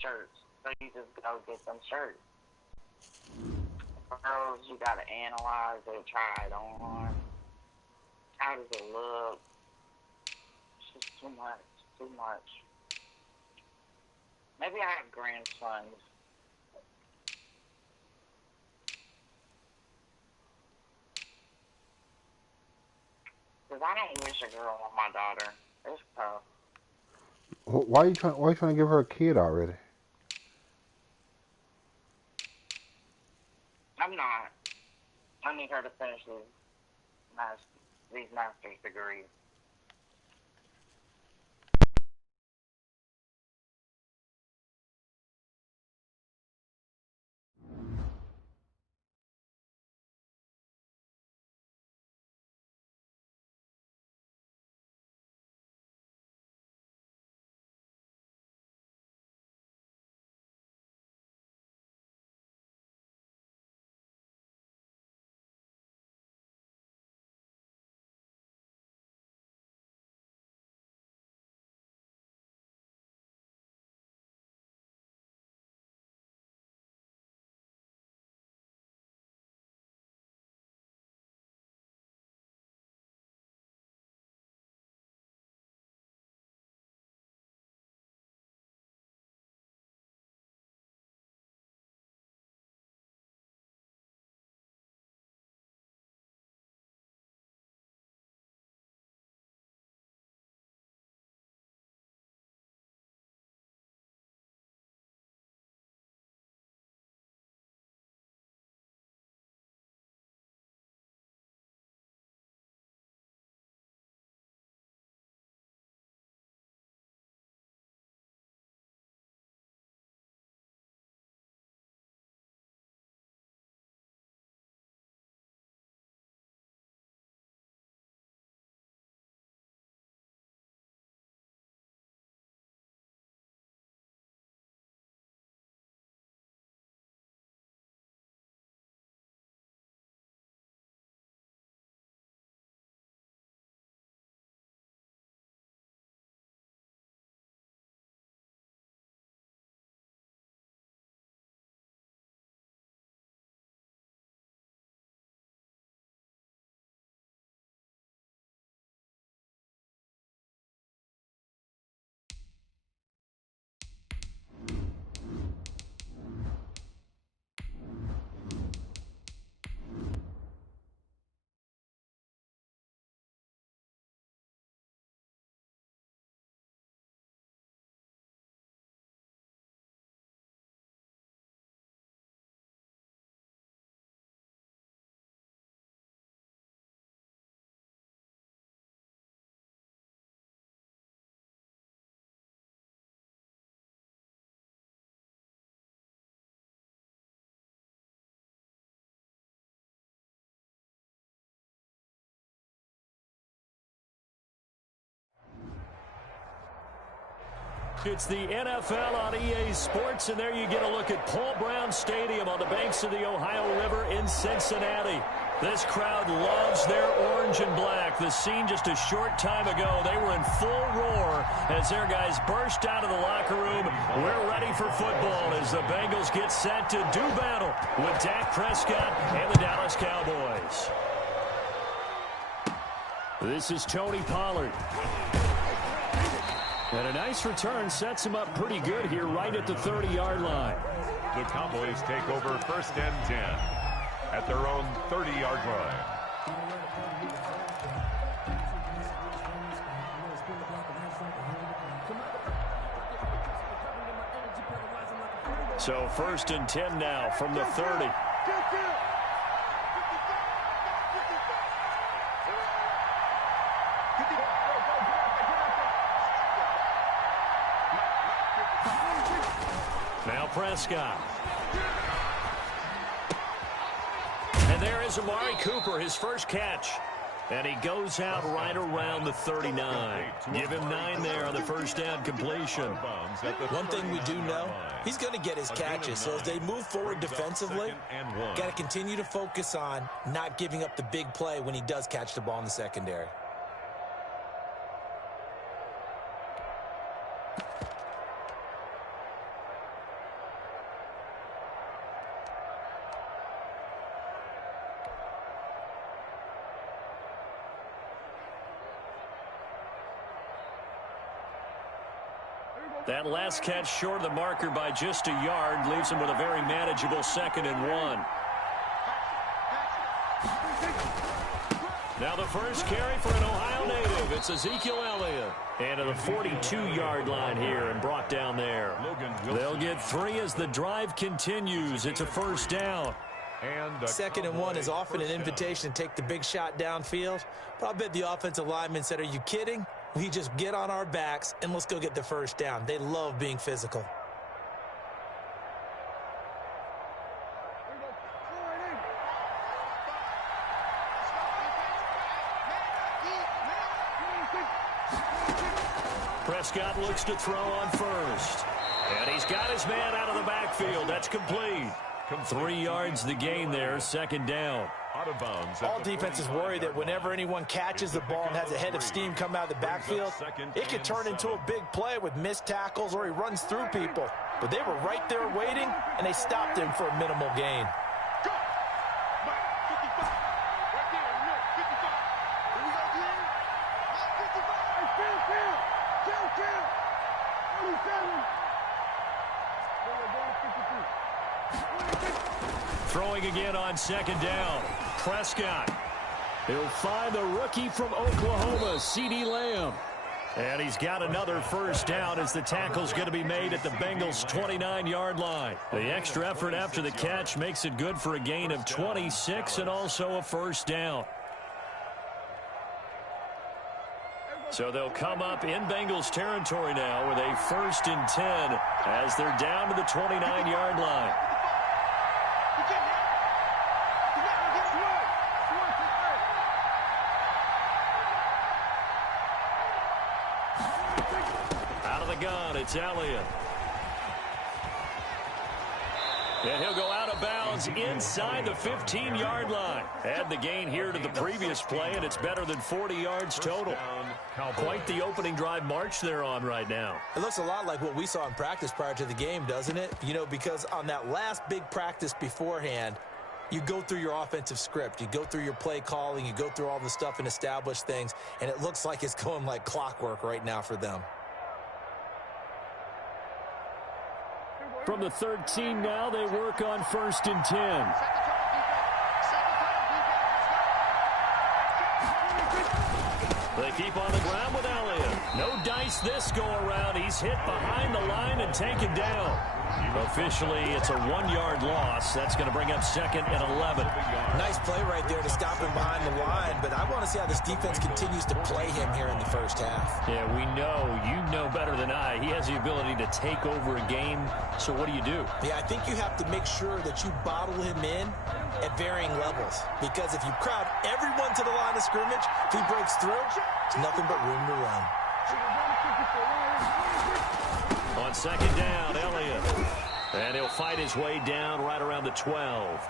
shirts. So you just go get them shirts. Girls, you gotta analyze it, try it on. How does it look? It's just too much, too much. Maybe I have grandsons. Because I don't wish a girl on my daughter. It's tough. Why are you trying to give her a kid already? I'm not. I need her to finish these master's degrees. It's the NFL on EA Sports, and there you get a look at Paul Brown Stadium on the banks of the Ohio River in Cincinnati. This crowd loves their orange and black. The scene just a short time ago, they were in full roar as their guys burst out of the locker room. We're ready for football as the Bengals get set to do battle with Dak Prescott and the Dallas Cowboys. This is Tony Pollard. And a nice return sets him up pretty good here right at the 30-yard line. The Cowboys take over 1st and 10 at their own 30-yard line. So 1st and 10 now from the 30. Now Prescott. And there is Amari Cooper, his first catch. And he goes out right around the 39. Give him 9 there on the first down completion. One thing we do know, he's going to get his catches. So as they move forward defensively, got to continue to focus on not giving up the big play when he does catch the ball in the secondary. That last catch short of the marker by just a yard leaves him with a very manageable 2nd and 1. Now the first carry for an Ohio native. It's Ezekiel Elliott. And to the 42-yard line here and brought down there. They'll get 3 as the drive continues. It's a first down. And 2nd and 1 is often an invitation to take the big shot downfield. But I bet the offensive lineman said, are you kidding? We just get on our backs and let's go get the first down. They love being physical. Prescott looks to throw on first. And he's got his man out of the backfield. That's complete. 3 yards the gain there, 2nd down. Out of bounds. All defenses worry that whenever anyone catches the ball and has a head of steam come out of the backfield, it could turn into a big play with missed tackles or he runs through people. But they were right there waiting, and they stopped him for a minimal gain. Throwing again on 2nd down. Prescott. He'll find the rookie from Oklahoma, CeeDee Lamb. And he's got another first down as the tackle's going to be made at the Bengals' 29-yard line. The extra effort after the catch makes it good for a gain of 26 and also a first down. So they'll come up in Bengals territory now with a 1st and 10 as they're down to the 29-yard line. Out of the gun, it's Elliott. And he'll go out of bounds inside the 15-yard line. Add the gain here to the previous play, and it's better than 40 yards total. Quite the opening drive march they're on right now. It looks a lot like what we saw in practice prior to the game, doesn't it? You know, because on that last big practice beforehand, you go through your offensive script. You go through your play calling. You go through all the stuff and establish things, and it looks like it's going like clockwork right now for them. From the 13 now, they work on 1st and 10. They keep on the ground with Elliott. No dice this go around. He's hit behind the line and taken down. Officially, it's a 1-yard loss. That's going to bring up 2nd and 11. Nice play right there to stop him behind the line, but I want to see how this defense continues to play him here in the first half. Yeah, we know. You know better than I. He has the ability to take over a game, so what do you do? Yeah, I think you have to make sure that you bottle him in at varying levels, because if you crowd everyone to the line of scrimmage, if he breaks through, there's nothing but room to run. On 2nd down, Elliott. And he'll fight his way down right around the 12.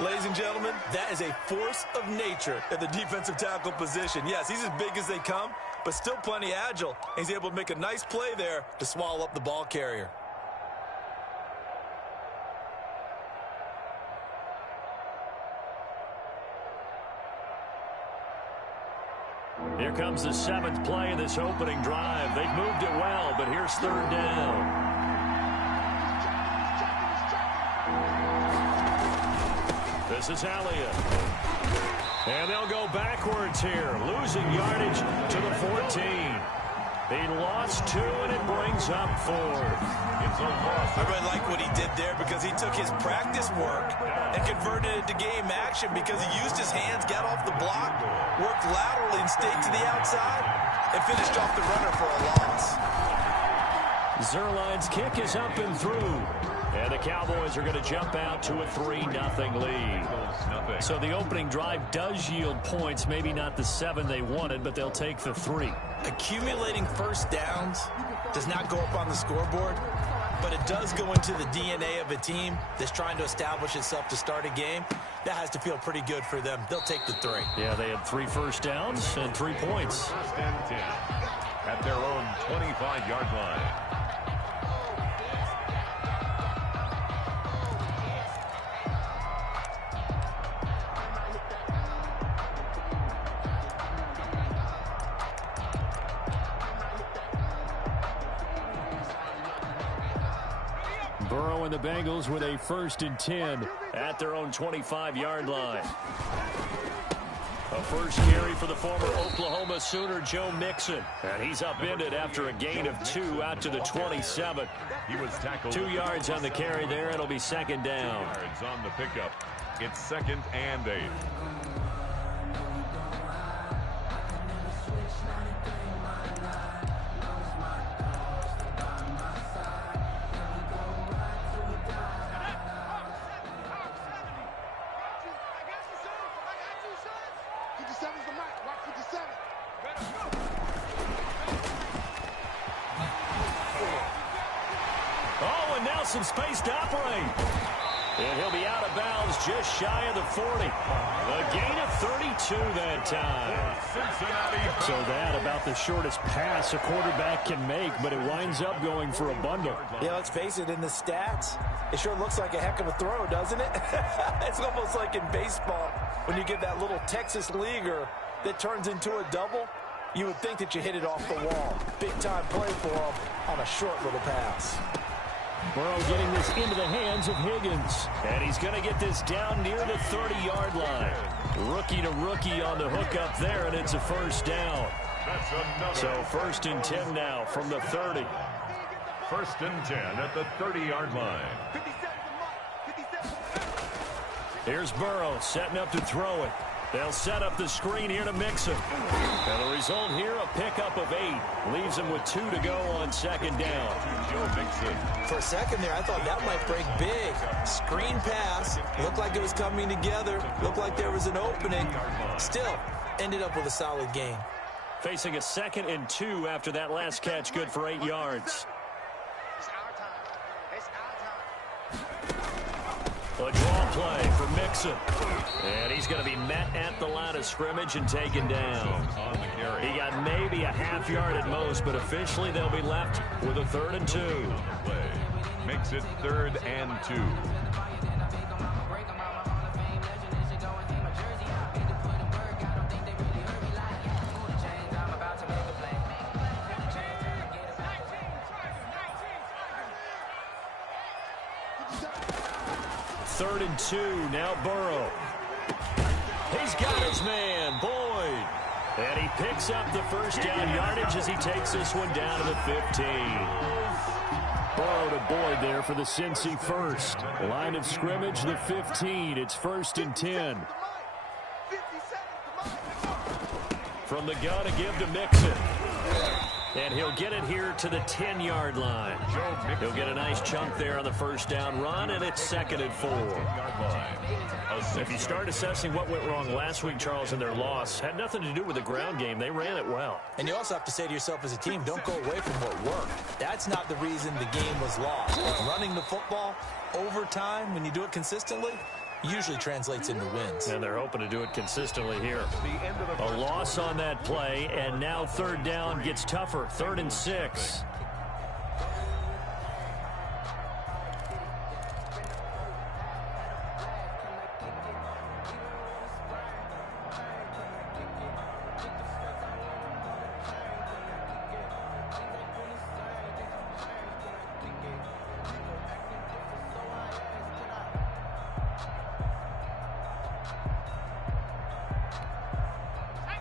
Ladies and gentlemen, that is a force of nature at the defensive tackle position. Yes, he's as big as they come, but still plenty agile. He's able to make a nice play there to swallow up the ball carrier. Here comes the 7th play of this opening drive. They've moved it well, but here's 3rd down. This is Elliott. And they'll go backwards here, losing yardage to the 14. He lost 2, and it brings up 4th. I really like what he did there because he took his practice work and converted it to game action because he used his hands, got off the block, worked laterally and stayed to the outside, and finished off the runner for a loss. Zerline's kick is up and through. And the Cowboys are going to jump out to a 3-0 lead. So the opening drive does yield points, maybe not the 7 they wanted, but they'll take the 3. Accumulating first downs does not go up on the scoreboard, but it does go into the DNA of a team that's trying to establish itself to start a game. That has to feel pretty good for them. They'll take the 3. Yeah, they had 3 first downs and 3 points. 1st and 10 at their own 25-yard line. Burrow and the Bengals with a 1st and 10 at their own 25-yard line. A first carry for the former Oklahoma Sooner, Joe Mixon. And he's upended after a gain of 2 out to the 27. He was tackled 2 yards on the carry there. It'll be 2nd down. Yards on the pickup. It's 2nd and 8. Some space to operate. And he'll be out of bounds just shy of the 40. A gain of 32 that time. So that about the shortest pass a quarterback can make, but it winds up going for a bundle. Yeah, let's face it, in the stats, it sure looks like a heck of a throw, doesn't it? It's almost like in baseball when you get that little Texas leaguer that turns into a double. You would think that you hit it off the wall. Big-time play for him on a short little pass. Burrow getting this into the hands of Higgins. And he's going to get this down near the 30-yard line. Rookie to rookie on the hook up there, and it's a 1st down. So 1st and 10 now from the 30. 1st and 10 at the 30-yard line. Here's Burrow setting up to throw it. They'll set up the screen here to Mixon. And the result here, a pickup of 8. Leaves him with 2 to go on 2nd down. Joe Mixon. For a second there, I thought that might break big. Screen pass. Looked like it was coming together. Looked like there was an opening. Still, ended up with a solid gain. Facing a 2nd and 2 after that last catch, good for 8 yards. A draw play for Mixon. And he's going to be met at the line of scrimmage and taken down. He got maybe a half yard at most, but officially they'll be left with a 3rd and 2. Makes it 3rd and 2. Third and 2, now Burrow. He's got his man, Boyd. And he picks up the 1st down yardage as he takes this one down to the 15. Burrow to Boyd there for the Cincy 1st. Line of scrimmage, the 15. It's 1st and 10. From the gun, a give to Mixon. And he'll get it here to the 10-yard line. He'll get a nice chunk there on the 1st down run, and it's 2nd and 4. If you start assessing what went wrong last week, Charles, in their loss, had nothing to do with the ground game. They ran it well. And you also have to say to yourself as a team, don't go away from what worked. That's not the reason the game was lost. Running the football over time, when you do it consistently, usually translates into wins. And they're hoping to do it consistently here. A loss on that play, and now 3rd down gets tougher. 3rd and 6.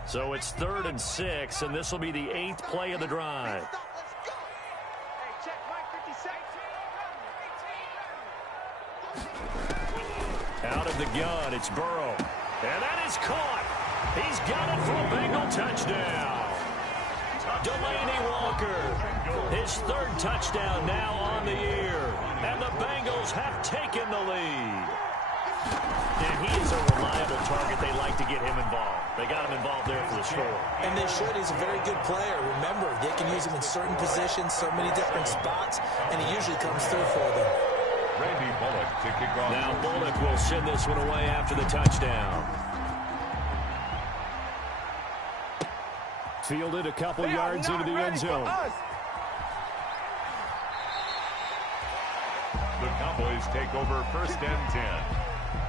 So it's 3rd and 6, and this will be the 8th play of the drive. Out of the gun, it's Burrow. And that is caught. He's got it for a Bengal touchdown. Delaney Walker, his 3rd touchdown now on the year. And the Bengals have taken the lead. And he is a reliable target. They like to get him involved. They got him involved there for the score. And they should. He's a very good player. Remember, they can use him in certain positions, so many different spots, and he usually comes through for them. Randy Bullock to kick off. Now Bullock will send this one away after the touchdown. Fielded a couple yards into the end zone. The Cowboys take over 1st and 10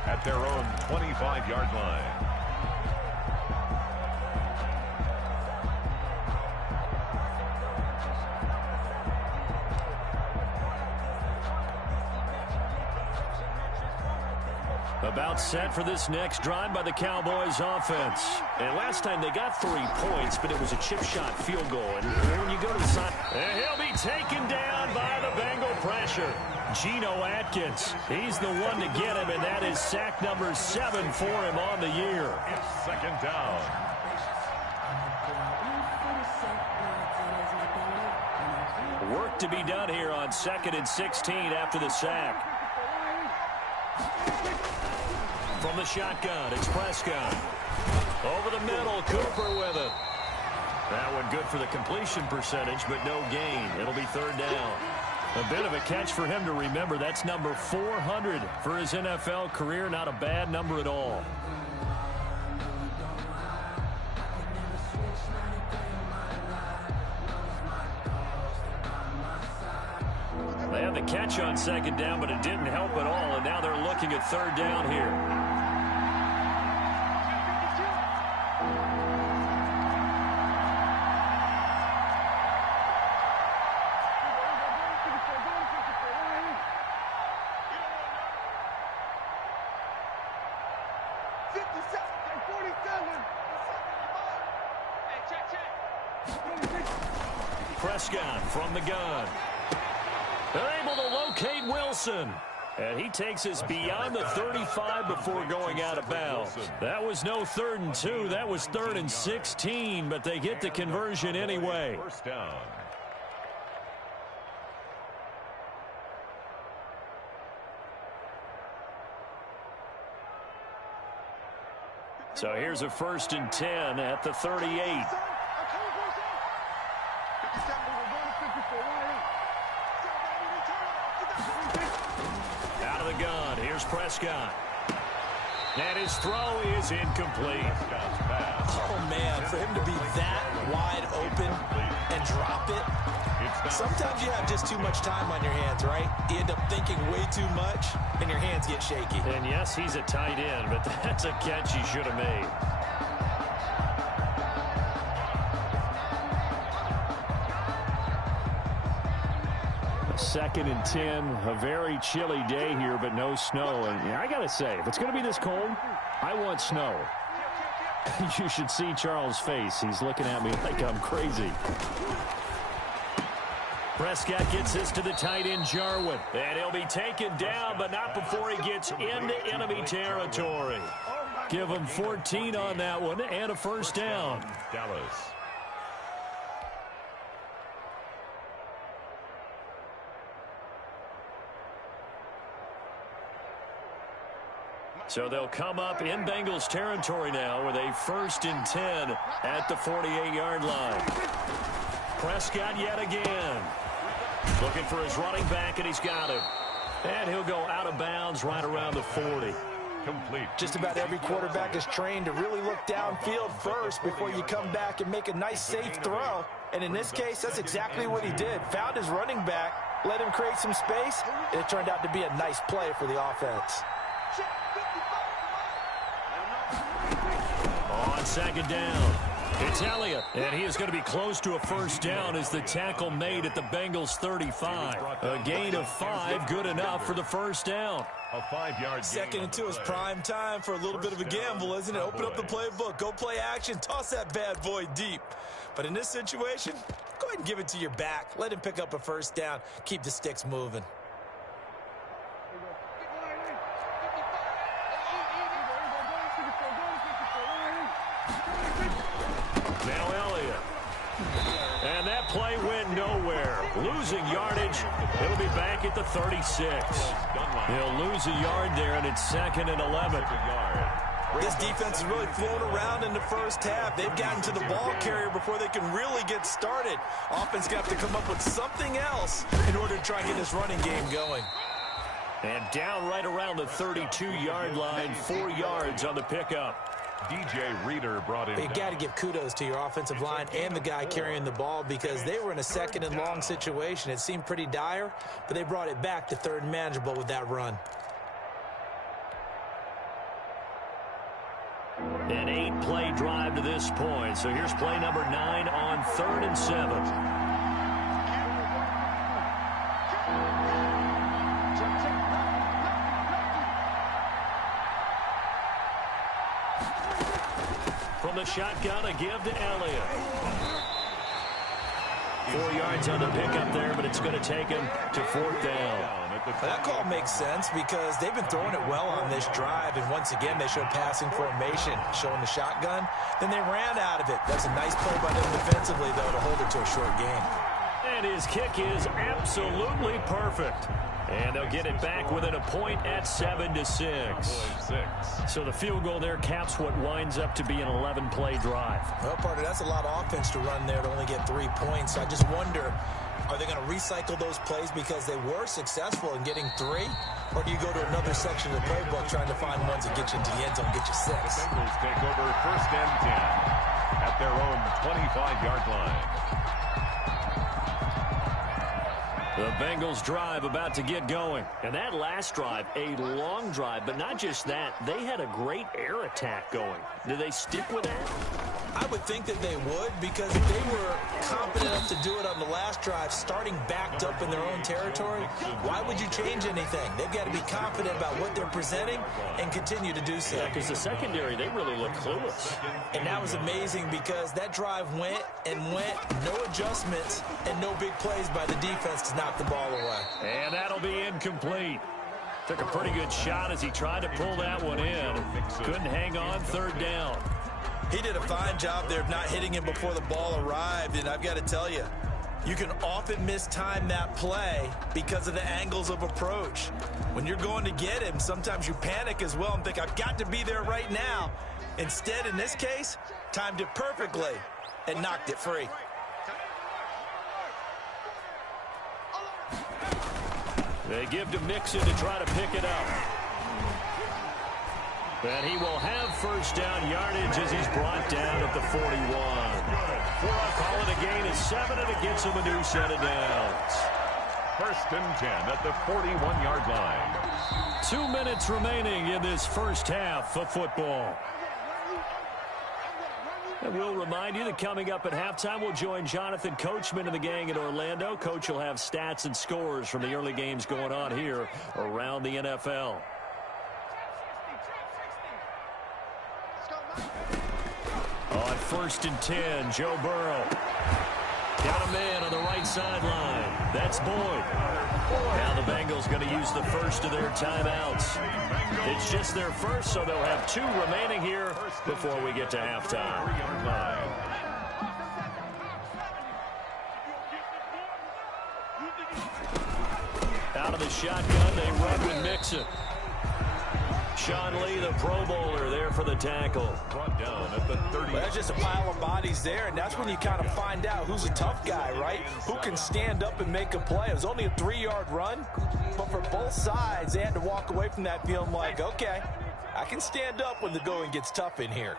at their own 25-yard line. About set for this next drive by the Cowboys offense. And last time they got 3 points, but it was a chip shot field goal. And when you go to the side, and he'll be taken down by the Bengal pressure. Geno Atkins, he's the one to get him, and that is sack number 7 for him on the year. It's second down. Work to be done here on 2nd and 16 after the sack. From the shotgun, it's Prescott. Over the middle, Cooper with it. That one good for the completion percentage, but no gain. It'll be 3rd down. A bit of a catch for him to remember. That's number 400 for his NFL career. Not a bad number at all. They had the catch on 2nd down, but it didn't help at all, and now they're looking at 3rd down here. Prescott from the gun. They're able to locate Wilson. And he takes us beyond the 35 before going out of bounds. That was no 3rd and 2. That was 3rd and 16, but they get the conversion anyway. First down. So here's a 1st and 10 at the 38. Out of the gun, here's Prescott. And his throw is incomplete. Oh, man, for him to be that wide open and drop it. Sometimes you have just too much time on your hands, right? You end up thinking way too much, and your hands get shaky. And yes, he's a tight end, but that's a catch he should have made. Second and 10, a very chilly day here, but no snow. And I got to say, if it's going to be this cold, I want snow. You should see Charles' face. He's looking at me like I'm crazy. Prescott gets this to the tight end, Jarwin. And he'll be taken down, but not before he gets into enemy territory. Give him 14 on that one and a 1st down. Dallas. So they'll come up in Bengals territory now with a 1st and 10 at the 48-yard line. Prescott yet again. Looking for his running back, and he's got him. And he'll go out of bounds right around the 40. Complete. Just about every quarterback is trained to really look downfield first before you come back and make a nice, safe throw. And in this case, that's exactly what he did. Found his running back, let him create some space, and it turned out to be a nice play for the offense. On 2nd down, it's Elliott, and he is going to be close to a 1st down as the tackle made at the Bengals 35. A gain of 5, good enough for the 1st down. A 5-yard 2nd and 2 is prime time for a little bit of a gamble, isn't it? Open up the playbook, go play action, toss that bad boy deep. But in this situation, go ahead and give it to your back. Let him pick up a 1st down, keep the sticks moving. Now Elliott. And that play went nowhere. Losing yardage. It'll be back at the 36. He'll lose a yard there, and it's 2nd and 11. This defense is really flown around in the first half. They've gotten to the ball carrier before they can really get started. Offense got to come up with something else in order to try and get this running game going. And down right around the 32-yard line, 4 yards on the pickup. DJ Reader brought in. You got to give kudos to your offensive line and the guy carrying the ball because they were in a 2nd and long situation. It seemed pretty dire, but they brought it back to 3rd and manageable with that run. An 8-play drive to this point. So here's play number 9 on 3rd and 7. From the shotgun, a give to Elliott. 4 yards on the pickup there, but it's going to take him to 4th down. That call makes sense because they've been throwing it well on this drive, and once again they showed passing formation, showing the shotgun. Then they ran out of it. That's a nice play by them defensively, though, to hold it to a short gain. And his kick is absolutely perfect. And they'll get it back within a point at 7-6. So the field goal there caps what winds up to be an 11-play drive. Well, partner, that's a lot of offense to run there to only get 3 points. I just wonder, are they going to recycle those plays because they were successful in getting 3? Or do you go to another section of the playbook trying to find ones that get you into the end zone and get you 6? The Bengals take over 1st and 10 at their own 25-yard line. The Bengals drive about to get going. And that last drive, a long drive, but not just that, they had a great air attack going. Do they stick with that? I would think that they would, because if they were competent enough to do it on the last drive, starting backed up in their own territory, why would you change anything? They've got to be confident about what they're presenting and continue to do so. Yeah, because the secondary, they really look clueless. And that was amazing because that drive went and went, no adjustments and no big plays by the defense to knock the ball away. And that'll be incomplete. Took a pretty good shot as he tried to pull that one in. Couldn't hang on, 3rd down. He did a fine job there of not hitting him before the ball arrived, and I've got to tell you, you can often mistime that play because of the angles of approach. When you're going to get him, sometimes you panic as well and think, I've got to be there right now. Instead, in this case, timed it perfectly and knocked it free. They give to Mixon to try to pick it up. And he will have 1st down yardage as he's brought down at the 41. Call it a gain of 7, and it gets him a new set of downs. 1st and 10 at the 41-yard line. 2 minutes remaining in this first half of football. And we'll remind you that coming up at halftime, we'll join Jonathan Coachman and the gang in Orlando. Coach will have stats and scores from the early games going on here around the NFL. On 1st and 10, Joe Burrow. Got a man on the right sideline. That's Boyd. Now the Bengals going to use the first of their timeouts. It's just their first, so they'll have 2 remaining here before we get to halftime. Out of the shotgun, they run with Mixon. Sean Lee, the Pro Bowler, there for the tackle. Brought down at the 30. Well, that's just a pile of bodies there, and that's when you kind of find out who's a tough guy, right? Who can stand up and make a play. It was only a 3-yard run, but for both sides, they had to walk away from that feeling like, okay, I can stand up when the going gets tough in here.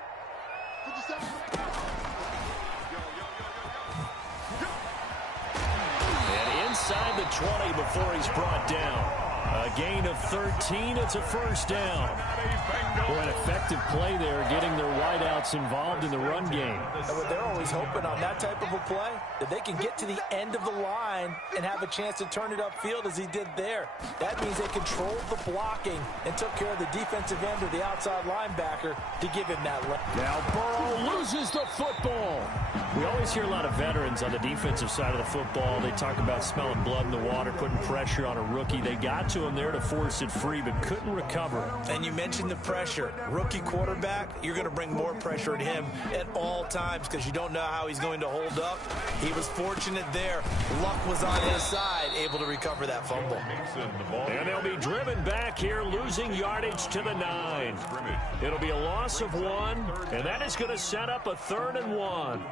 And inside the 20 before he's brought down. A gain of 13. It's a 1st down. Boy, an effective play there, getting their wideouts involved in the run game. And they're always hoping on that type of a play that they can get to the end of the line and have a chance to turn it upfield as he did there. That means they controlled the blocking and took care of the defensive end or the outside linebacker to give him that lift. Now Burrow loses the football. We always hear a lot of veterans on the defensive side of the football. They talk about smelling blood in the water, putting pressure on a rookie. They got to him there to force it free, but couldn't recover it. And you mentioned the pressure. Rookie quarterback, you're going to bring more pressure at him at all times because you don't know how he's going to hold up. He was fortunate there. Luck was on his side, able to recover that fumble. And they'll be driven back here, losing yardage to the 9. It'll be a loss of 1, and that is going to set up a 3rd and 1.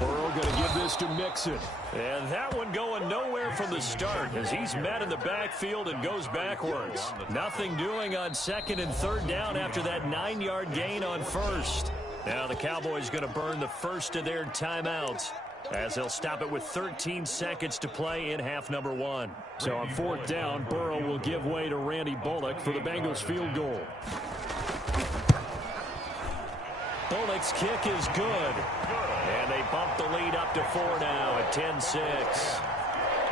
Burrow going to give this to Mixon. And that one going nowhere from the start as he's met in the backfield and goes backwards. Nothing doing on 2nd and 3rd down after that 9-yard gain on 1st. Now the Cowboys going to burn the first of their timeouts as they'll stop it with 13 seconds to play in half number 1. So on 4th down, Burrow will give way to Randy Bullock for the Bengals field goal. Bullock's kick is good. And they bump the lead up to 4 now at 10-6.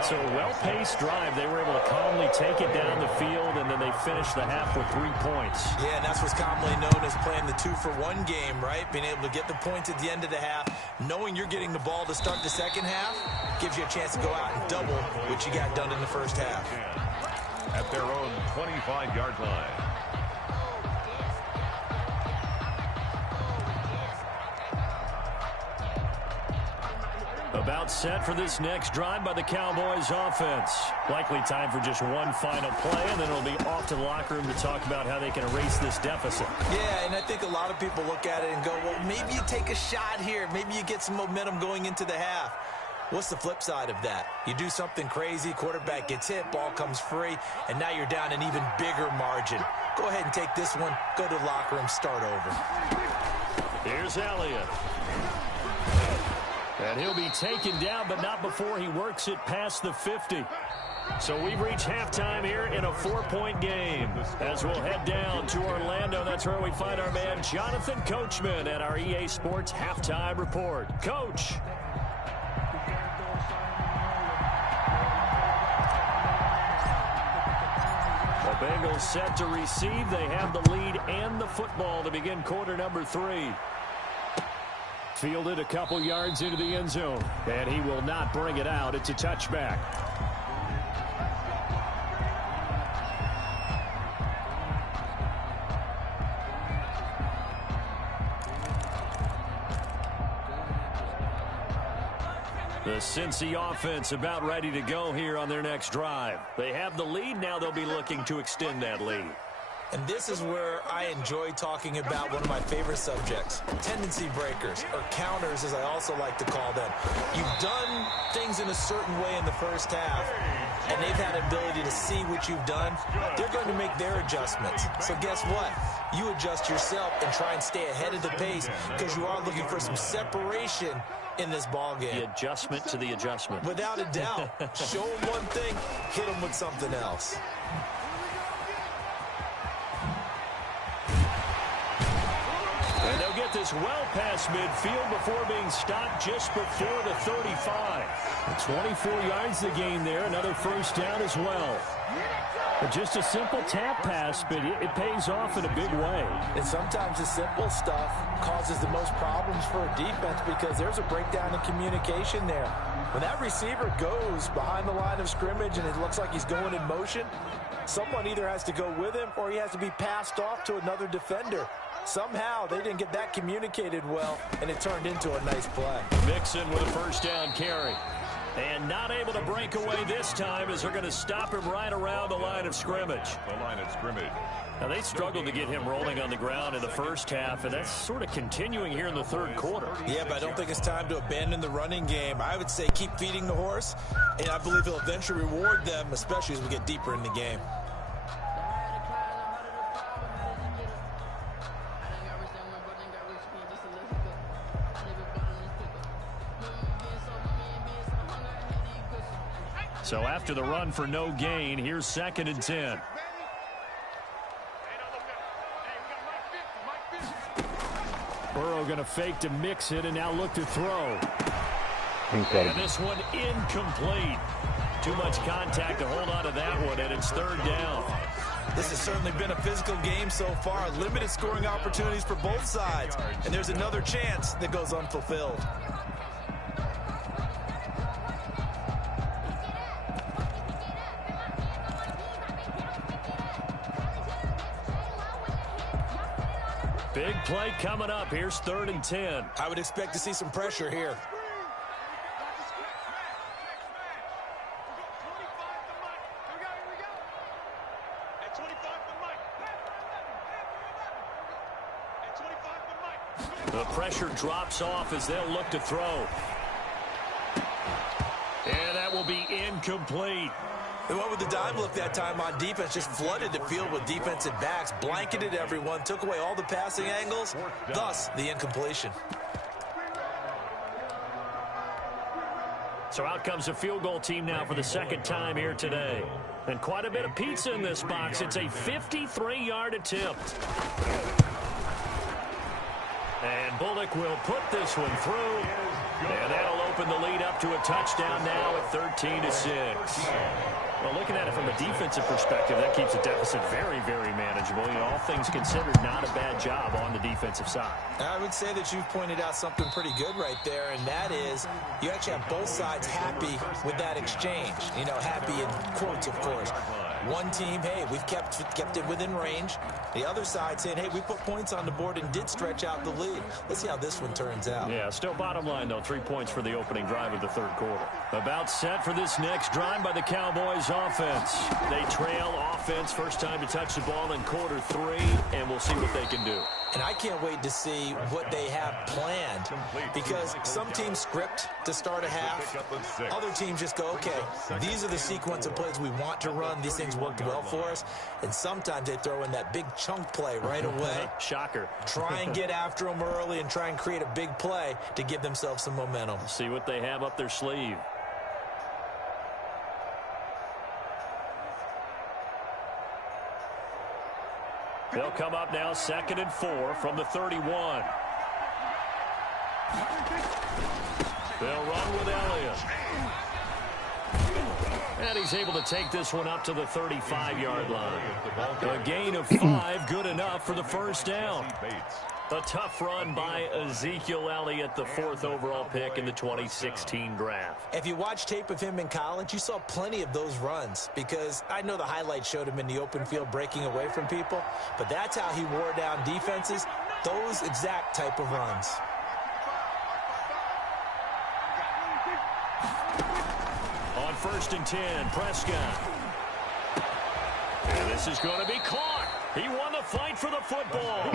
So a well-paced drive. They were able to calmly take it down the field, and then they finished the half with 3 points. Yeah, and that's what's commonly known as playing the 2-for-1 game, right? Being able to get the points at the end of the half, knowing you're getting the ball to start the second half, gives you a chance to go out and double what you got done in the first half. At their own 25-yard line. About set for this next drive by the Cowboys offense. Likely time for just one final play, and then it'll be off to the locker room to talk about how they can erase this deficit. Yeah, and I think a lot of people look at it and go, well, maybe you take a shot here. Maybe you get some momentum going into the half. What's the flip side of that? You do something crazy, quarterback gets hit, ball comes free, and now you're down an even bigger margin. Go ahead and take this one, go to the locker room, start over. Here's Elliott. And he'll be taken down, but not before he works it past the 50. So we've reached halftime here in a 4-point game. As we'll head down to Orlando, that's where we find our man Jonathan Coachman at our EA Sports Halftime Report. Coach. The Bengals set to receive. They have the lead and the football to begin quarter number 3. Fielded a couple yards into the end zone, and he will not bring it out. It's a touchback. The Cincy offense about ready to go here on their next drive. They have the lead. Now they'll be looking to extend that lead. And this is where I enjoy talking about one of my favorite subjects, tendency breakers, or counters as I also like to call them. You've done things in a certain way in the first half, and they've had an ability to see what you've done. They're going to make their adjustments. So guess what? You adjust yourself and try and stay ahead of the pace because you are looking for some separation in this ball game. The adjustment to the adjustment. Without a doubt. Show them one thing, hit them with something else. And they'll get this well past midfield before being stopped just before the 35. 24 yards to gain there. Another first down as well. Just a simple tap pass, but it pays off in a big way. And sometimes the simple stuff causes the most problems for a defense because there's a breakdown in communication there. When that receiver goes behind the line of scrimmage and it looks like he's going in motion, someone either has to go with him or he has to be passed off to another defender. Somehow they didn't get that communicated well, and it turned into a nice play. Mixon with a first down carry. And not able to break away this time as they're going to stop him right around the line of scrimmage. The line of scrimmage. Now, they struggled to get him rolling on the ground in the first half, and that's sort of continuing here in the third quarter. Yeah, but I don't think it's time to abandon the running game. I would say keep feeding the horse, and I believe he'll eventually reward them, especially as we get deeper in the game. So after the run for no gain, here's 2nd and 10. Burrow going to fake to mix it and now look to throw. And this one incomplete. Too much contact to hold on to that one, and it's 3rd down. This has certainly been a physical game so far. Limited scoring opportunities for both sides. And there's another chance that goes unfulfilled. Big play coming up. Here's 3rd and 10. I would expect to see some pressure here. The pressure drops off as they'll look to throw. And that will be incomplete. They went with the dime look that time on defense, just flooded the field with defensive backs, blanketed everyone, took away all the passing angles, thus the incompletion. So out comes a field goal team now for the 2nd time here today. And quite a bit of pizza in this box. It's a 53-yard attempt. And Bullock will put this one through. And that'll open the lead up to a touchdown now at 13-6. Well, looking at it from a defensive perspective, that keeps the deficit very, very manageable. You know, all things considered, not a bad job on the defensive side. I would say that you've pointed out something pretty good right there, and that is you actually have both sides happy with that exchange. You know, happy in quotes, of course. One team, hey, we've kept it within range. The other side saying, hey, we put points on the board and did stretch out the lead. Let's see how this one turns out. Yeah, still bottom line, though, 3 points for the opening drive of the third quarter. About set for this next drive by the Cowboys offense. They trail offense, first time to touch the ball in quarter 3, and we'll see what they can do. And I can't wait to see what they have planned, because some teams script to start a half. Other teams just go, okay, these are the sequence of plays we want to run. These things worked well for us. And sometimes they throw in that big chunk play right away. Shocker. Try and get after them early and try and create a big play to give themselves some momentum. See what they have up their sleeve. They'll come up now 2nd and 4 from the 31. They'll run with Elliott. And he's able to take this one up to the 35-yard line. A gain of 5, good enough for the first down. A tough run by Ezekiel Elliott, the 4th overall pick in the 2016 draft. If you watch tape of him in college, you saw plenty of those runs, because I know the highlights showed him in the open field breaking away from people, but that's how he wore down defenses, those exact type of runs. On 1st and 10, Prescott. And this is going to be caught. He won the fight for the football.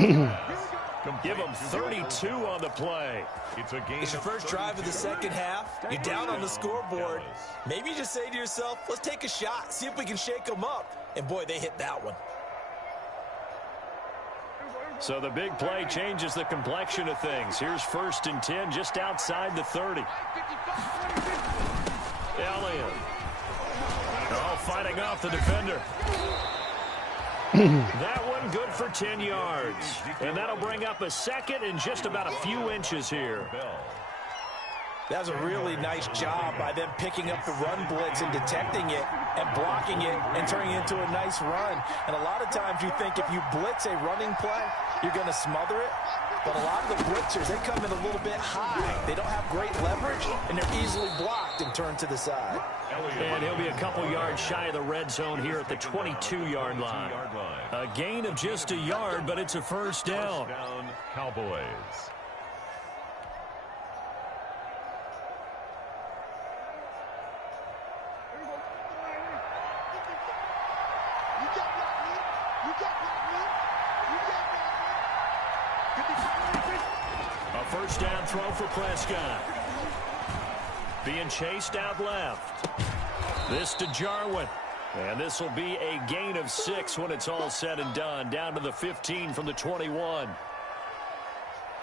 Give him 32 on the play. It's your first drive of the second half. You're down on the scoreboard. Maybe you just say to yourself, let's take a shot, see if we can shake them up. And, boy, they hit that one. So the big play changes the complexion of things. Here's 1st and 10 just outside the 30. Elliott. Oh, fighting off the defender. That one good for 10 yards. And that'll bring up a second and just about a few inches here. That was a really nice job by them picking up the run blitz and detecting it and blocking it and turning it into a nice run. And a lot of times you think if you blitz a running play, you're going to smother it. But a lot of the blitzers, they come in a little bit high. They don't have great leverage, and they're easily blocked and turned to the side. And he'll be a couple yards shy of the red zone here at the 22-yard line. A gain of just a yard, but it's a first down. Cowboys. A first down throw for Prescott. Being chased out left. This to Jarwin. And this will be a gain of 6 when it's all said and done. Down to the 15 from the 21.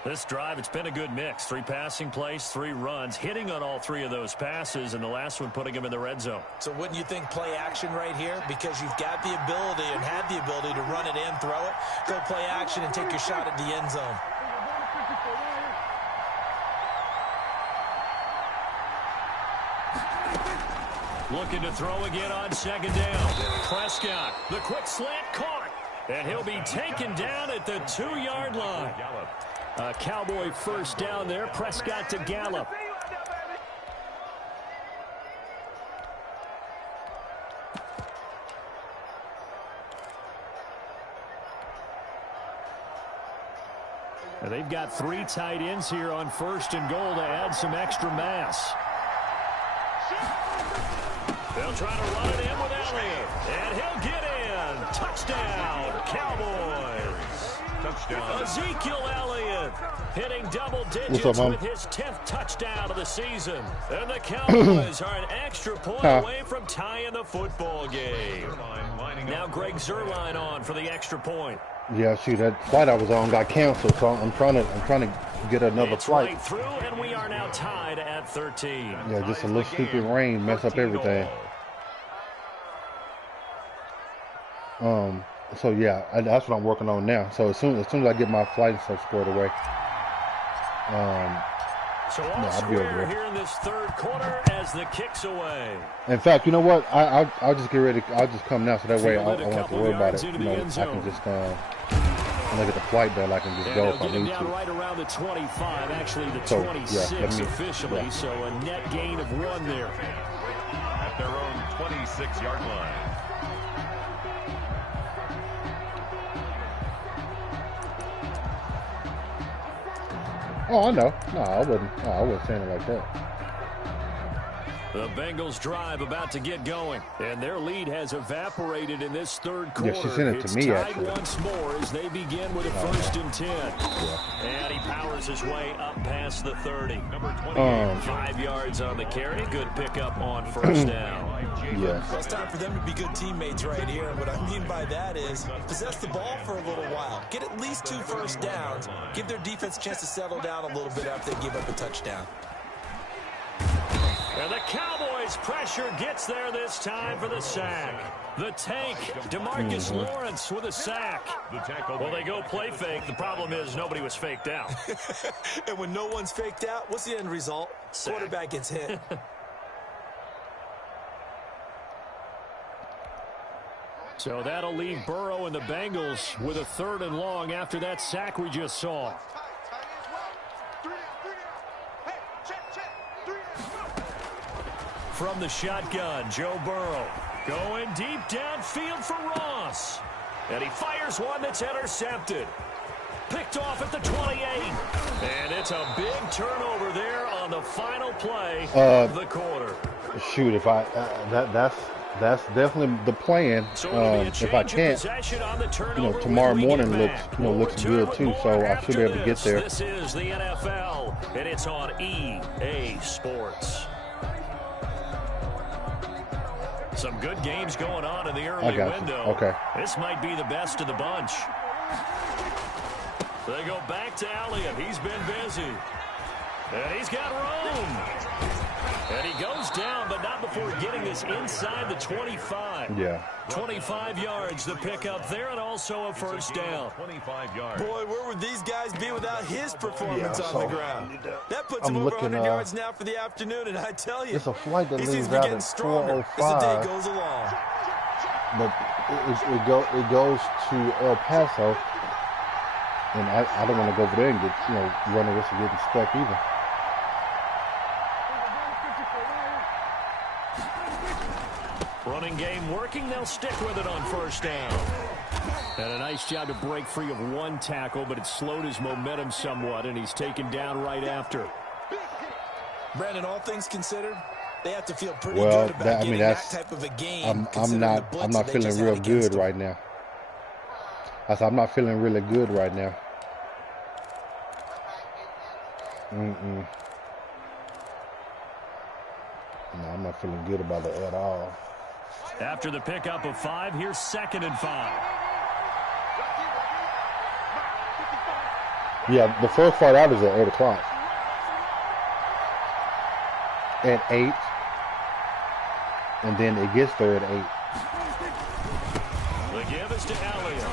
This drive, it's been a good mix. 3 passing plays, 3 runs, hitting on all 3 of those passes, and the last one putting him in the red zone. So wouldn't you think play action right here? Because you've got the ability and had the ability to run it in, throw it, go play action and take your shot at the end zone. Looking to throw again on 2nd down. Prescott, the quick slant caught. And he'll be taken down at the 2-yard line. A Cowboy first down there. Prescott to Gallup. And they've got 3 tight ends here on 1st and goal to add some extra mass. They'll try to run it in with Elliott. And he'll get in. Touchdown, Cowboys. Touchdown. Ezekiel Elliott hitting double digits with his 10th touchdown of the season. And the Cowboys are an extra point away from tying the football game. Now Greg Zuerlein on for the extra point. Yeah, see, that flight I was on got canceled, so I'm trying to get another flight. Right through, and we are now tied at 13. Yeah, just a little stupid rain mess up everything. So yeah, that's what I'm working on now. So as soon as I get my flight and stuff squared away. So all no, I'll be over square there. here in this third quarter as the kick's away. In fact, you know what? I'll just get ready. I'll just come now, so that way I Fielded don't a have to couple worry about yards it. into You the know, end I can zone. just look at the flight bill. I can just And go they'll if I get him need down to. right around the 25, actually the So, 26 officially, so a net gain of 1 there. At their own 26-yard line. Oh, I know. No, I wasn't saying it like that. The Bengals drive about to get going, and their lead has evaporated in this third quarter. Yeah, she sent it to it's me, tied actually. once more as they begin with a 1st and 10. Yeah. And he powers his way up past the 30. Number 28. 5 yards on the carry. Good pickup on first down. Yeah. Well, it's time for them to be good teammates right here. What I mean by that is possess the ball for a little while. Get at least 2 first downs. Give their defense a chance to settle down a little bit after they give up a touchdown. And the Cowboys' pressure gets there this time for the sack. The tank, DeMarcus Lawrence with a sack. The tackle. Well, they go play fake. The problem is nobody was faked out. And when no one's faked out, what's the end result? Sack. Quarterback gets hit. So that'll leave Burrow and the Bengals with a 3rd and long after that sack we just saw. From the shotgun, Joe Burrow going deep downfield for Ross. And he fires one that's intercepted. Picked off at the 28. And it's a big turnover there on the final play of the quarter. Shoot, if I that's definitely the plan. So it'll be a If I change of can't, possession on the you turnover know, tomorrow when we morning get looks back. looks Return good with too. more So I should be able to get after there. This is the NFL, and it's on EA Sports. Some good games going on in the early window. Okay. This might be the best of the bunch. They go back to Elliott. He's been busy. And he's got room. And he goes down, but not before getting this inside the 25. Yeah. 25 yards, the pickup there, and also a first down. 25 yards. Boy, where would these guys be without his performance on the ground? That puts him I'm over looking, 100 yards now for the afternoon, and I tell you, It's a flight that he leaves seems to be out getting at stronger as the day 4:05. goes along. But it goes to El Paso, and I don't want to go over there and get, you know, run the risk of getting stuck either. Running game working. They'll stick with it on first down. And a nice job to break free of one tackle, but it slowed his momentum somewhat, and he's taken down right after. Brandon, all things considered, they have to feel pretty Well, good about that, I getting mean, that that's type of a game. I'm considering not the blitz that they feeling just had real against good them. right now. I said I'm not feeling really good right now. No, I'm not feeling good about it at all. After the pickup of 5, here's 2nd and 5. Yeah, the first part out is at 8 o'clock. At 8, and then it gets there at 8. The give is to Elliott.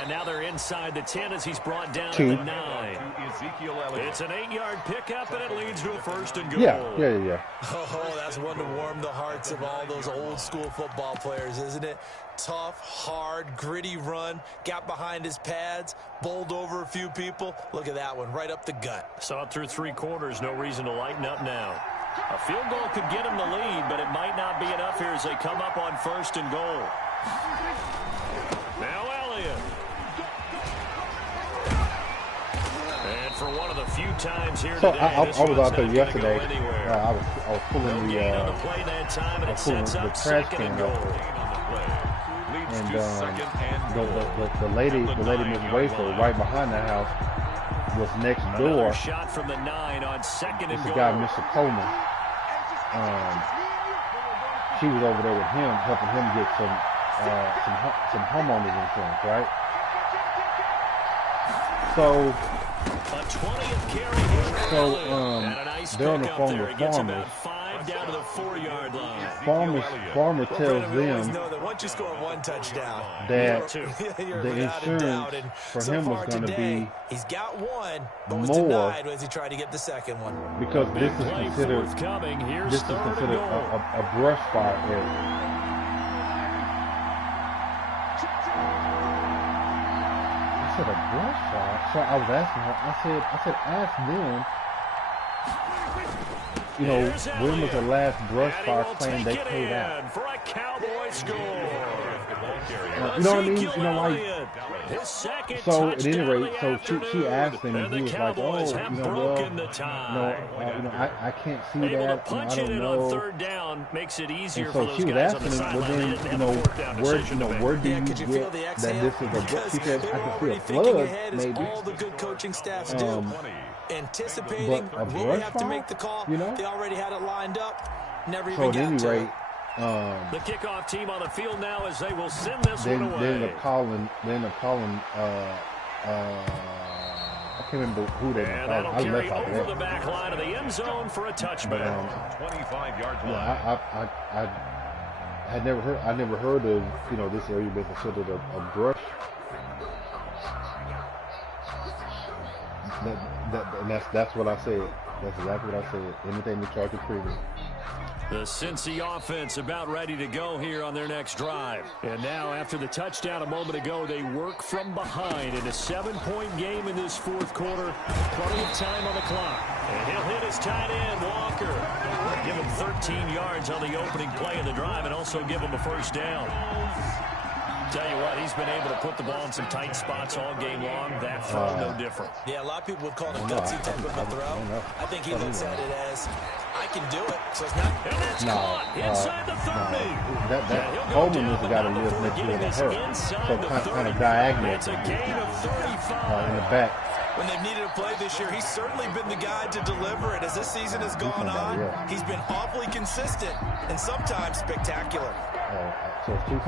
And now they're inside the 10 as he's brought down 2. at the 9. Ezekiel Elliott. It's an 8-yard pickup, and it leads to a 1st and goal. Yeah. Oh, that's one to warm the hearts of all those old school football players, isn't it? Tough, hard, gritty run, got behind his pads, bowled over a few people. Look at that one, right up the gut. Saw it through 3 quarters, no reason to lighten up now. A field goal could get him the lead, but it might not be enough here as they come up on 1st and goal. Now Elliott. And for one of the few times here So today, I this was one's out there not gonna yesterday. go anywhere. I was pulling No gain on the play that time, and I it was pulling sets the up trash 2nd can and up. goal. Leads And to 2nd and goal. the lady, At the Miss 9-yard Wafer, line. right behind the house, was next Another door. shot from the 9 on 2nd and It's a goal. guy, Mr. Coleman. She was over there with him, helping him get some homeowners insurance, right? So, A 20th carry here for Elliott. And a nice they're on the pickup phone there. with He gets farmers. about 5 down to the 4-yard line. Farmer tells We always them know that once you score one touchdown, that you're the without a doubt. insurance And for so him far was going to today, be he's got one, but was more denied as he tried to get the second one. because Big this is play considered forthcoming. Here's this is 3rd and considered goal. a brush fire area. I said a brush fire. So I was asking her. I said ask them. You know, Here's when was the Elliott. last brush And he fire will claim take they it paid in out? for a Cowboy score. You know what I mean? You know, like, Elliott, his second so at any touchdown of rate, the so she asked afternoon. him, and he the was like, Cowboys "Oh, have you know, broken well, the tie. I can't see Able to that. punch I don't it in know." on 3rd down makes it easier And for so those she was guys on asking the him, well, sideline. They then, didn't have a 4th down decision to make. where do Yeah, you could you feel get the that exhale? this is a brush? Because She said, they I were can already see a thinking flood, ahead as maybe. all the good coaching staffs do. Anticipating, But a will we brush have to fire? make the call? You know? They already had it lined up. Never So even at any got to rate, it. The kickoff team on the field now as they will send this they one away. ended up calling. I can't remember who they And were that'll calling. I carry left out over of the that. back line of the end zone for a touchback. 25-yard line. Yeah, I had never heard of, you know, this area being considered a brush. And that's what I said. That's exactly what I said. Anything to charge a premium. The Cincy offense about ready to go here on their next drive. And now, after the touchdown a moment ago, they work from behind in a 7-point game in this 4th quarter. Plenty of time on the clock. And he'll hit his tight end, Walker. Give him 13 yards on the opening play of the drive and also give him a 1st down. Tell you what, he's been able to put the ball in some tight spots all game long. That throw, no different. Yeah, a lot of people would call it a gutsy type of a throw. I think he looks at it as, I can do it. So it's not. And that's caught inside the 30. That Coleman has got to live next year with her. So kind of diagonal It's a gain of 35. in the back. When they've needed a play this year, he's certainly been the guy to deliver it. As this season has gone on, he's been awfully consistent and sometimes spectacular.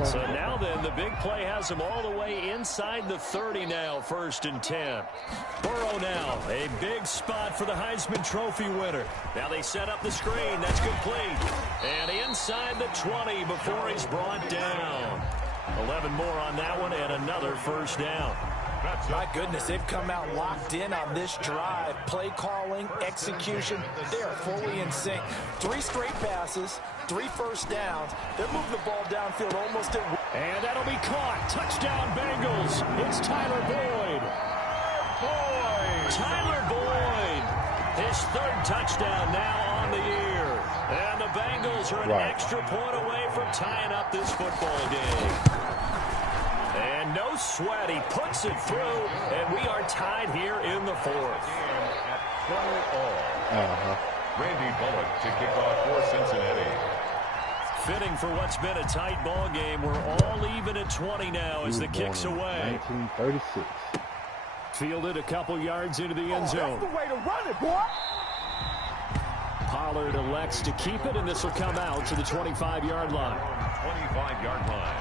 So now then, the big play has him all the way inside the 30 now, 1st and 10. Burrow now, a big spot for the Heisman Trophy winner. Now they set up the screen. That's complete. And inside the 20 before he's brought down. 11 more on that one and another 1st down. My goodness, they've come out locked in on this drive. Play calling, execution, they are fully in sync. 3 straight passes, 3 1st downs. They're moving the ball downfield almost at will. And that'll be caught. Touchdown, Bengals. It's Tyler Boyd. Tyler Boyd. His 3rd touchdown now on the year. And the Bengals are an extra point away from tying up this football game. And no sweat, he puts it through, and we are tied here in the 4th. Randy Bullock to kick off for Cincinnati. Fitting for what's been a tight ball game. We're all even at 20 now as the kick's away. 1936. Fielded a couple yards into the end zone. That's the way to run it, boy. Pollard elects to keep it, and this will come out to the 25-yard line. 25-yard line.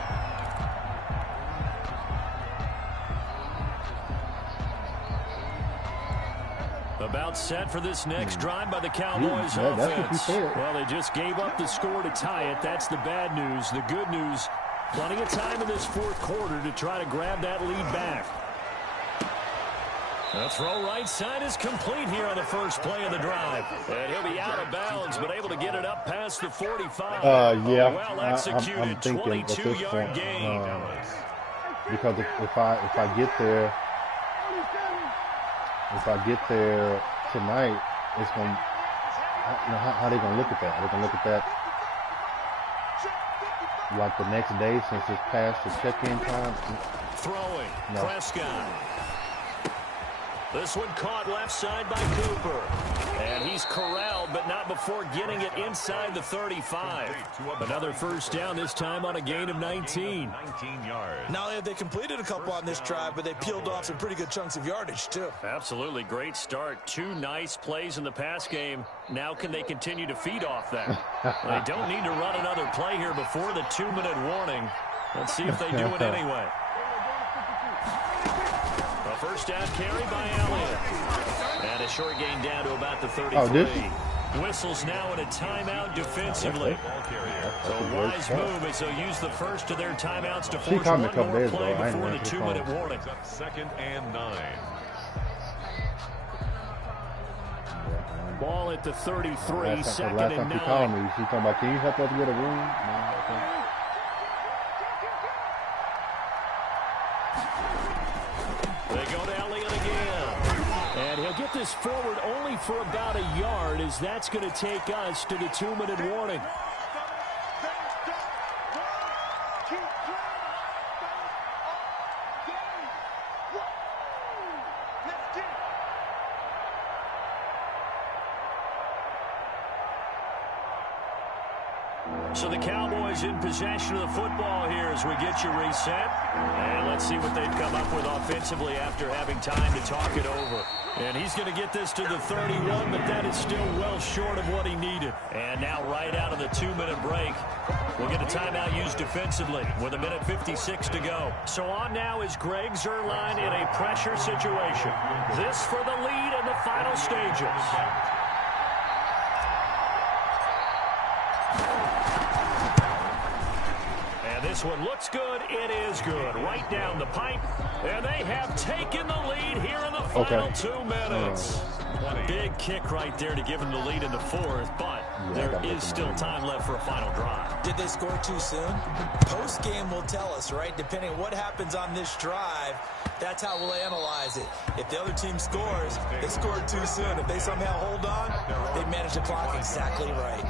About set for this next drive by the Cowboys Yeah, that's what you offense. said. Well, they just gave up the score to tie it. That's the bad news. The good news, plenty of time in this 4th quarter to try to grab that lead back. The throw right side is complete here on the first play of the drive. And he'll be out of bounds, but able to get it up past the 45. Yeah, Well executed, I'm thinking at this 22-yard point, gain. because if I get there, tonight, it's going. You know, how are they going to look at that? Are they going to look at that like the next day since it's past the check-in time? Throwing, No. Prescott. This one caught left side by Cooper. And he's corralled, but not before getting it inside the 35. Another 1st down, this time on a gain of 19. 19 yards. Not only have they completed a couple on this drive, but they peeled off some pretty good chunks of yardage, too. Absolutely great start. 2 nice plays in the pass game. Now can they continue to feed off that? They don't need to run another play here before the 2-minute warning. Let's see if they do it anyway. A 1st down carry by Elliott. And a short gain down to about the 33. Whistles now in a timeout defensively. So a wise move as they'll use the first of their timeouts to force one more play before the 2-minute warning. Second and 9. Ball at the 33, second last and time she called 9. me, she talking about, can you help us get a room? No, okay. They go to Elliott again. And he'll get this forward only for about a yard, as that's going to take us to the 2-minute warning. So the Cowboys in possession of the football here as we get you reset. And let's see what they've come up with offensively after having time to talk it over. And he's going to get this to the 31, but that is still well short of what he needed. And now right out of the 2-minute break, we'll get a timeout used defensively with 1:56 to go. So on now is Greg Zuerlein in a pressure situation. This for the lead in the final stages. This one looks good. It is good. Right down the pipe. And they have taken the lead here in the final 2 minutes. A big kick right there to give them the lead in the fourth, but there is still time left for a final drive. Did they score too soon? Post-game will tell us, right? Depending on what happens on this drive, that's how we'll analyze it. If the other team scores, they scored too soon. If they somehow hold on, they manage the clock exactly right.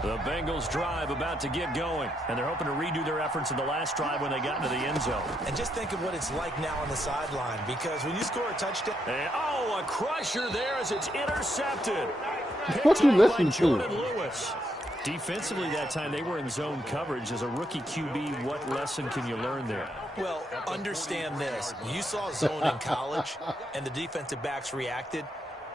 The Bengals drive about to get going, and they're hoping to redo their efforts in the last drive when they got into the end zone. And just think of what it's like now on the sideline, because when you score a touchdown... And, a crusher there as it's intercepted. What you listening to? Lewis. Defensively that time, they were in zone coverage. As a rookie QB, what lesson can you learn there? Well, understand this. You saw zone in college, and the defensive backs reacted,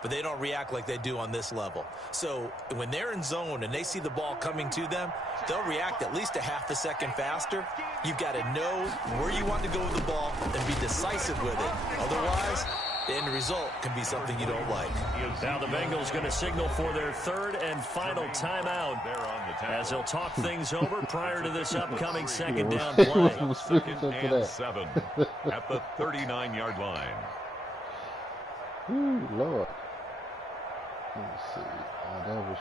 but they don't react like they do on this level. So when they're in zone and they see the ball coming to them, they'll react at least a half a second faster. You've got to know where you want to go with the ball and be decisive with it. Otherwise, the end result can be something you don't like. Now the Bengals going to signal for their third and final timeout as they'll talk things over prior to this upcoming second down play. Second and 7 at the 39-yard line. Ooh, Lord. Let's see. That was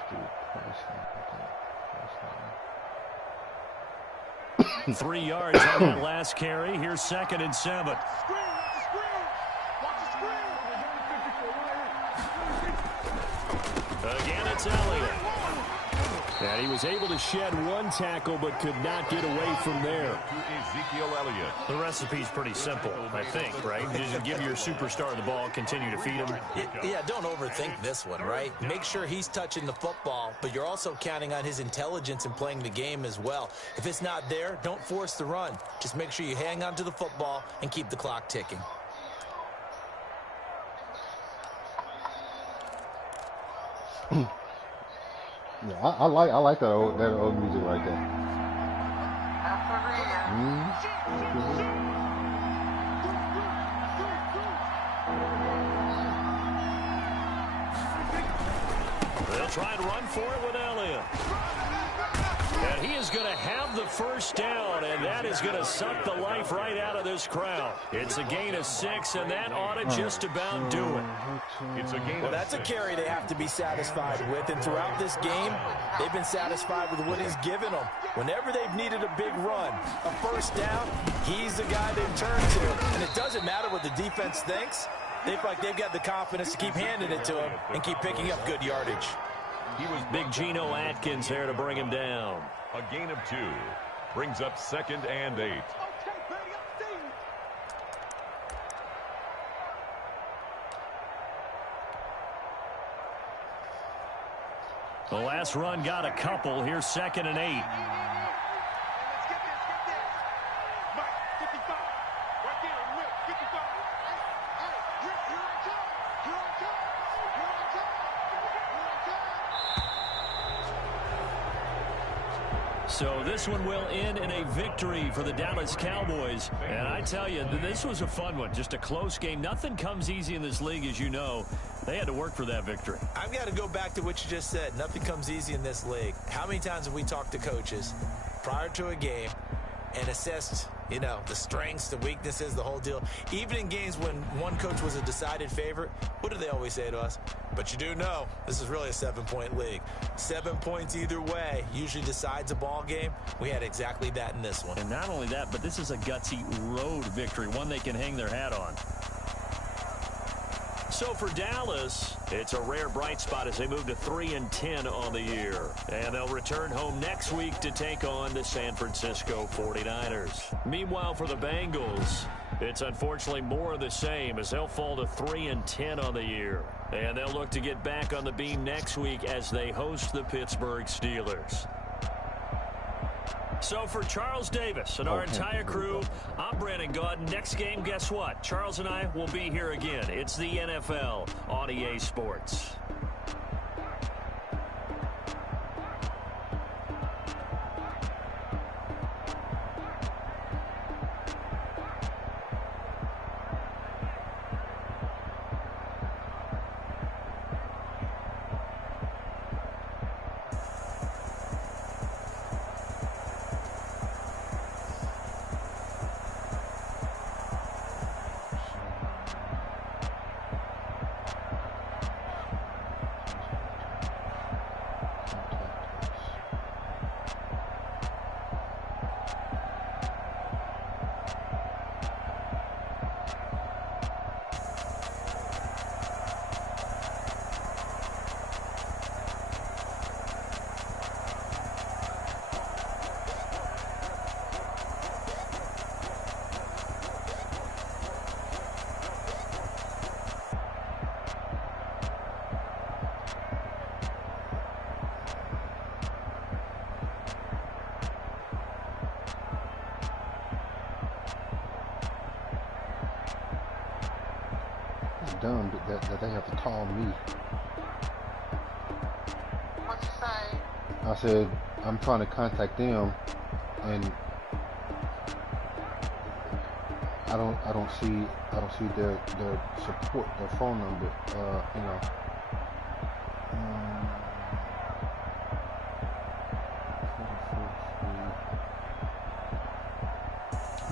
the 3 yards on that last carry. Here's second and 7. Again, it's Elliott. And he was able to shed one tackle, but could not get away from there. Ezekiel Elliott. The recipe's pretty simple, I think, right? You just give your superstar the ball, continue to feed him. Yeah, don't overthink this one, right? Make sure he's touching the football, but you're also counting on his intelligence in playing the game as well. If it's not there, don't force the run. Just make sure you hang on to the football and keep the clock ticking. Yeah, I like that old music right there. They'll try and run for it with Elliott. And he is going to have the first down, and that is going to suck the life right out of this crowd. It's a gain of 6, and that ought to just about do it. It's a gain Well, that's a carry they have to be satisfied with, and throughout this game, they've been satisfied with what he's given them. Whenever they've needed a big run, a first down, he's the guy they've turned to. And it doesn't matter what the defense thinks. They feel like they've got the confidence to keep handing it to him and keep picking up good yardage. He was Big Geno Atkins there to bring him down. a gain of 2. Brings up second and 8. The last run got a couple. Here's second and 8. So this one will end in a victory for the Dallas Cowboys. And I tell you, this was a fun one. Just a close game. Nothing comes easy in this league, as you know. They had to work for that victory. I've got to go back to what you just said. Nothing comes easy in this league. How many times have we talked to coaches prior to a game and assessed, you know, the strengths, the weaknesses, the whole deal? Even in games when one coach was a decided favorite, what do they always say to us? But you do know this is really a 7-point league. 7 points either way usually decides a ball game. We had exactly that in this one. And not only that, but this is a gutsy road victory, one they can hang their hat on. So for Dallas, it's a rare bright spot as they move to 3-10 on the year. And they'll return home next week to take on the San Francisco 49ers. Meanwhile, for the Bengals, it's unfortunately more of the same as they'll fall to 3-10 on the year. And they'll look to get back on the beam next week as they host the Pittsburgh Steelers. So for Charles Davis and our entire crew, I'm Brandon Gaudin. Next game, guess what? Charles and I will be here again. It's the NFL on EA Sports. Dumb that they have to call me. What'd you say? I said I'm trying to contact them, and I don't see their support, their phone number. You know.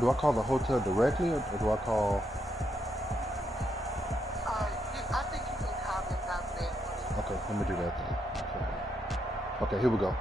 Do I call the hotel directly, or do I call? I think you can call them directly. Okay, let me do that then. Okay, here we go.